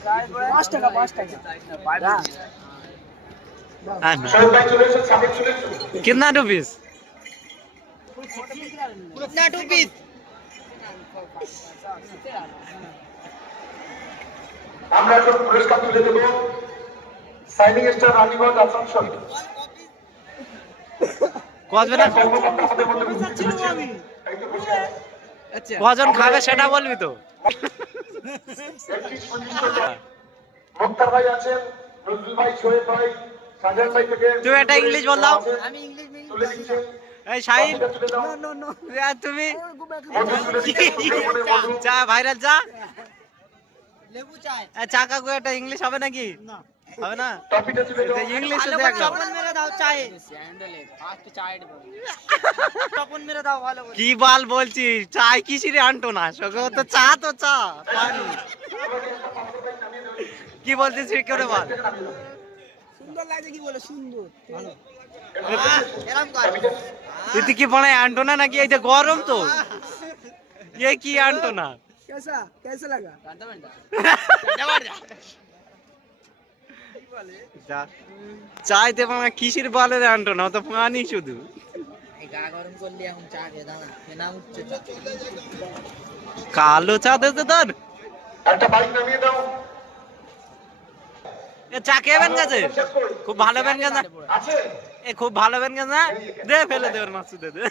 5 টাকা 5 টাকা कितना रुपीस कितना रुपीस আমরা এখন পুরস্কার তুলে দেব সাইনিং স্টার রানীগঞ্জ আসানসোল কজন কজন খাবে সেটা বলবি তো মুক্তার ভাই আছেন রুজুল ভাই শোয়েব ভাই সাজান ভাই থেকে তুমি একটা ইংলিশ বল দাও আমি ইংলিশ তুলে দিচ্ছেন এই শাহিন নো নো তুমি যা ভাইরাল যা লেবু চাই চা কাকু একটা ইংলিশ হবে নাকি না হবে না টপিটা তুলে দাও ইংলিশে ভালো দেখ করে চপন মেরে দাও চাই স্যান্ডেলে ফার্স্ট চাই চপন মেরে দাও ভালো করে কি বাল বলছিস চাই কিসিরে আনতো না সঙ্গে তো চা পানি কি বলছিস ঠিক করে বল সুন্দর লাগছে কি বলে সুন্দর ভালো এরকম কর তুই কি বানায় আনতো না নাকি এই যে গরম তো ये কি আনতো না कैसा लगा চাইতে বানা কিসির বলে আনতো না তো পানি শুধু গা গরম করলি এখন চা খেয়ে দাও না কেনা উঠছে চা কালো চা দিতে তোর একটা বাইক নামিয়ে দাও এ চা কে বেন গেছে খুব ভালো বেন গেছে আছে এ খুব ভালো বেন গেছে দে ফেলে দে ওর মাছ দে দে